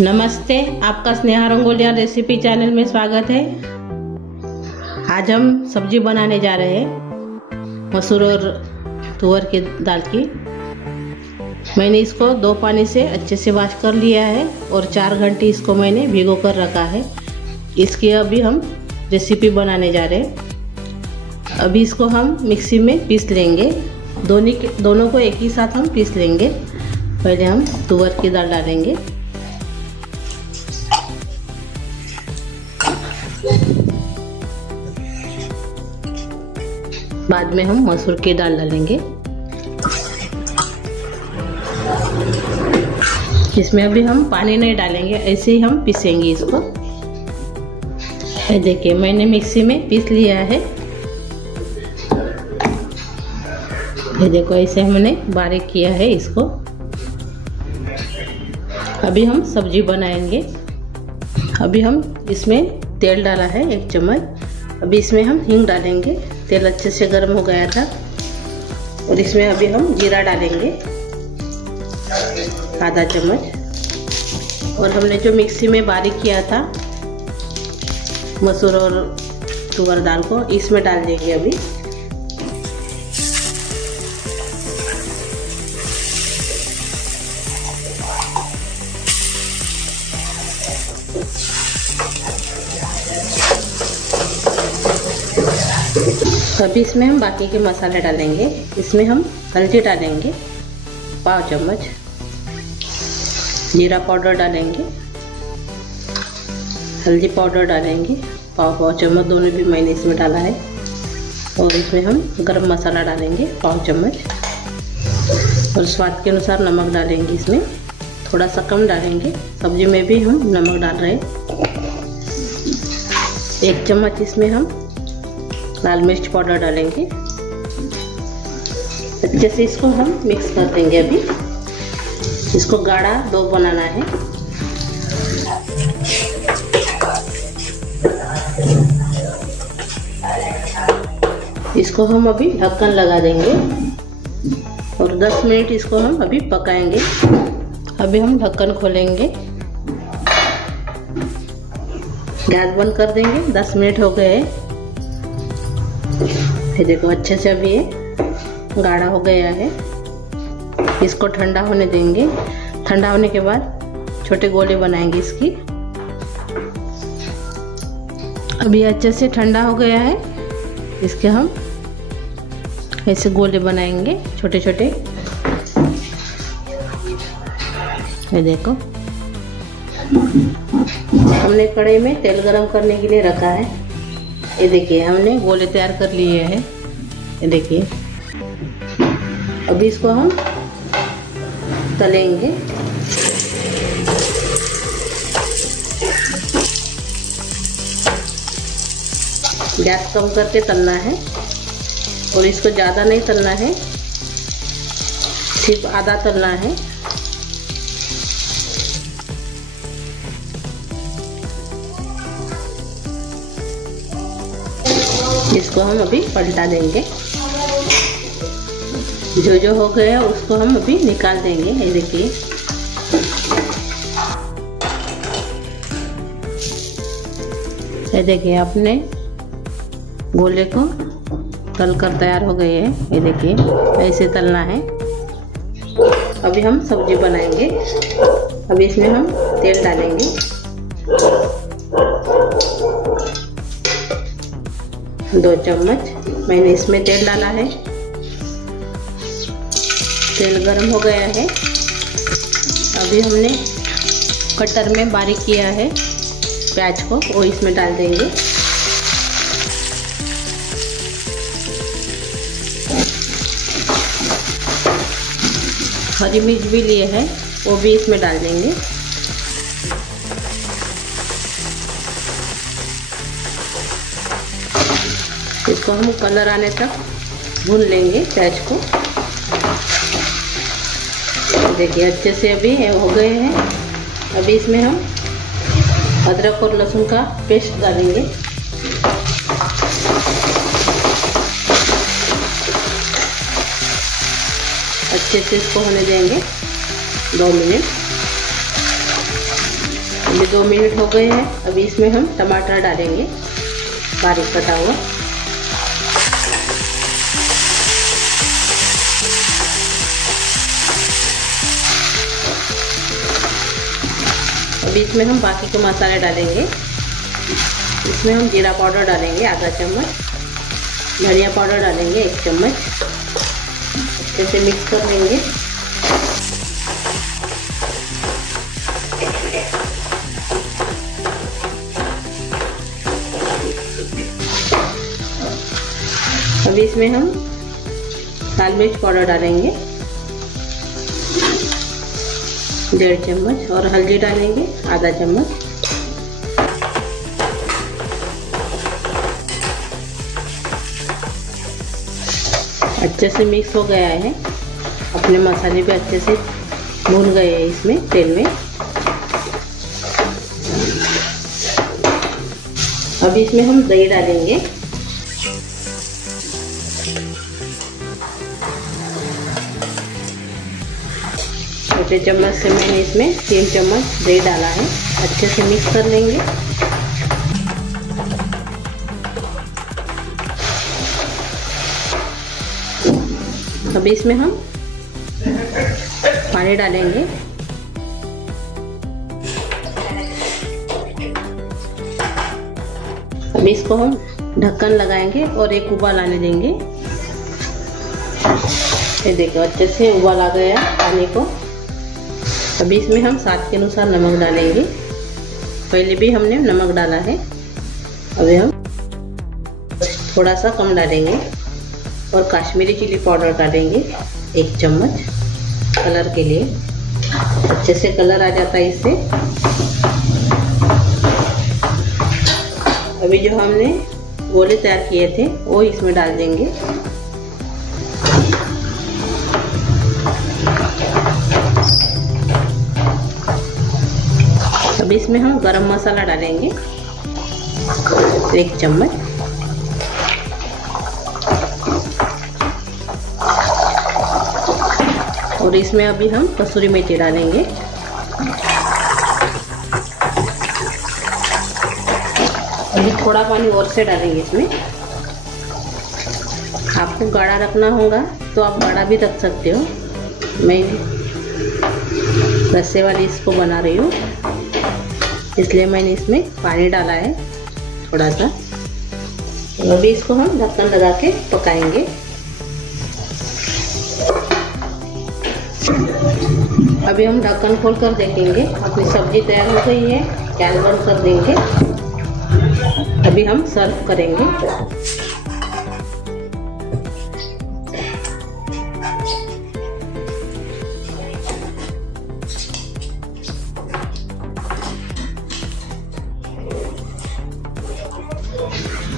नमस्ते, आपका Sneha रंगोलिया recipe channel में स्वागत है। आज हम सब्जी बनाने जा रहे हैं मसूर और तुअर की दाल की। मैंने इसको 2 पानी से अच्छे से वॉश कर लिया है और 4 घंटे इसको मैंने भिगो कर रखा है। इसकी अभी हम रेसिपी बनाने जा रहे हैं। अभी इसको हम मिक्सी में पीस लेंगे। दोनों को एक ही साथ हम पीस लेंगे। पहले हम तुअर की दाल डालेंगे, बाद में हम मसूर की दाल डालेंगे। इसमें अभी हम पानी नहीं डालेंगे, ऐसे ही हम पीसेंगे इसको। ये देखिए, मैंने मिक्सी में पीस लिया है। ये देखो, ऐसे हमने बारीक किया है इसको। अभी हम सब्जी बनाएंगे। अभी हम इसमें तेल डाला है 1 चम्मच। अभी इसमें हम हींग डालेंगे। तेल अच्छे से गर्म हो गया था और इसमें अभी हम जीरा डालेंगे आधा चम्मच। और हमने जो मिक्सी में बारीक किया था मसूर और तुअर दाल को इसमें डाल देंगे अभी। अभी इसमें हम बाकी के मसाले डालेंगे। इसमें हम हल्दी डालेंगे 1/4 चम्मच, जीरा पाउडर डालेंगे, हल्दी पाउडर डालेंगे 1/4 चम्मच, दोनों भी मैंने इसमें डाला है। और इसमें हम गरम मसाला डालेंगे 1/4 चम्मच और स्वाद के अनुसार नमक डालेंगे। इसमें थोड़ा सा कम डालेंगे, सब्जी में भी हम नमक डाल रहे हैं। 1 चम्मच इसमें हम लाल मिर्च पाउडर डालेंगे। अच्छे से इसको हम मिक्स कर देंगे। अभी इसको गाढ़ा डो बनाना है। इसको हम अभी ढक्कन लगा देंगे और 10 मिनट इसको हम अभी पकाएंगे। अभी हम ढक्कन खोलेंगे, गैस बंद कर देंगे। 10 मिनट हो गए। ये देखो, अच्छे से अभी ये गाढ़ा हो गया है। इसको ठंडा होने देंगे। ठंडा होने के बाद छोटे गोले बनाएंगे इसकी। अभी अच्छे से ठंडा हो गया है। इसके हम ऐसे गोले बनाएंगे छोटे छोटे। ये देखो, हमने कढ़ाई में तेल गरम करने के लिए रखा है। ये देखिए, हमने गोले तैयार कर लिए हैं। ये देखिए, अभी इसको हम तलेंगे। गैस कम करके तलना है और इसको ज़्यादा नहीं तलना है, सिर्फ आधा तलना है। इसको हम अभी पलटा देंगे। जो हो गया उसको हम अभी निकाल देंगे। ये देखिए, ये देखिए, अपने गोले को तल कर तैयार हो गए हैं। ये देखिए, ऐसे तलना है। अभी हम सब्जी बनाएंगे। अभी इसमें हम तेल डालेंगे। दो चम्मच मैंने इसमें तेल डाला है। तेल गरम हो गया है। अभी हमने कटर में बारीक किया है प्याज को, वो इसमें डाल देंगे। हरी मिर्च भी लिए हैं, वो भी इसमें डाल देंगे। इसको हम कलर आने तक भून लेंगे प्याज को। देखिए, अच्छे से अभी हो गए हैं। अभी इसमें हम अदरक और लहसुन का पेस्ट डालेंगे। अच्छे से इसको होने देंगे 2 मिनट। अभी 2 मिनट हो गए हैं। अभी इसमें हम टमाटर डालेंगे बारीक कटा हुआ। अभी इसमें हम बाकी के मसाले डालेंगे। इसमें हम जीरा पाउडर डालेंगे आधा चम्मच, धनिया पाउडर डालेंगे 1 चम्मच। अच्छे से मिक्स कर लेंगे। अभी इसमें हम लाल मिर्च पाउडर डालेंगे 1.5 चम्मच और हल्दी डालेंगे आधा चम्मच। अच्छे से मिक्स हो गया है। अपने मसाले भी अच्छे से भून गए हैं इसमें तेल में। अभी इसमें हम दही डालेंगे। छोटे चम्मच से मैंने इसमें 3 चम्मच दही डाला है। अच्छे से मिक्स कर लेंगे। अभी इसमें हम पानी डालेंगे। अभी इसको हम ढक्कन लगाएंगे और एक उबाल आने देंगे। ये देखो अच्छे से उबाल आ गया पानी को। अभी इसमें हम स्वाद के अनुसार नमक डालेंगे। पहले भी हमने नमक डाला है। अभी हम थोड़ा सा कम डालेंगे और काश्मीरी चिली पाउडर डालेंगे 1 चम्मच कलर के लिए। अच्छे से कलर आ जाता है इससे। अभी जो हमने गोले तैयार किए थे वो इसमें डाल देंगे। अभी इसमें हम गरम मसाला डालेंगे 1 चम्मच। और इसमें अभी हम कसूरी मेथी डालेंगे। अभी थोड़ा पानी और से डालेंगे इसमें। आपको गाढ़ा रखना होगा तो आप गाढ़ा भी रख सकते हो। मैं रस्से वाली इसको बना रही हूँ, इसलिए मैंने इसमें पानी डाला है थोड़ा सा। अभी इसको हम ढक्कन लगा के पकाएंगे। अभी हम ढक्कन खोल कर देखेंगे। अपनी सब्जी तैयार हो गई है। गैस बंद कर देंगे। अभी हम सर्व करेंगे।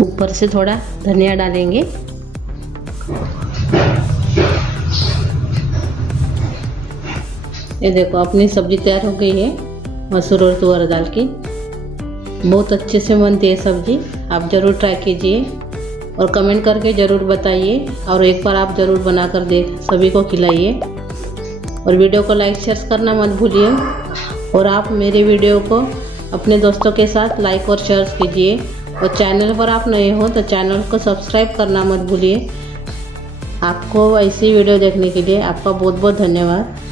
ऊपर से थोड़ा धनिया डालेंगे। ये देखो अपनी सब्जी तैयार हो गई है मसूर और तुअर दाल की। बहुत अच्छे से बनती है सब्जी। आप ज़रूर ट्राई कीजिए और कमेंट करके ज़रूर बताइए। और एक बार आप ज़रूर बनाकर देख सभी को खिलाइए। और वीडियो को लाइक शेयर करना मत भूलिए। और आप मेरे वीडियो को अपने दोस्तों के साथ लाइक और शेयर कीजिए। और चैनल पर आप नए हो तो चैनल को सब्सक्राइब करना मत भूलिए। आपको ऐसी वीडियो देखने के लिए आपका बहुत बहुत धन्यवाद।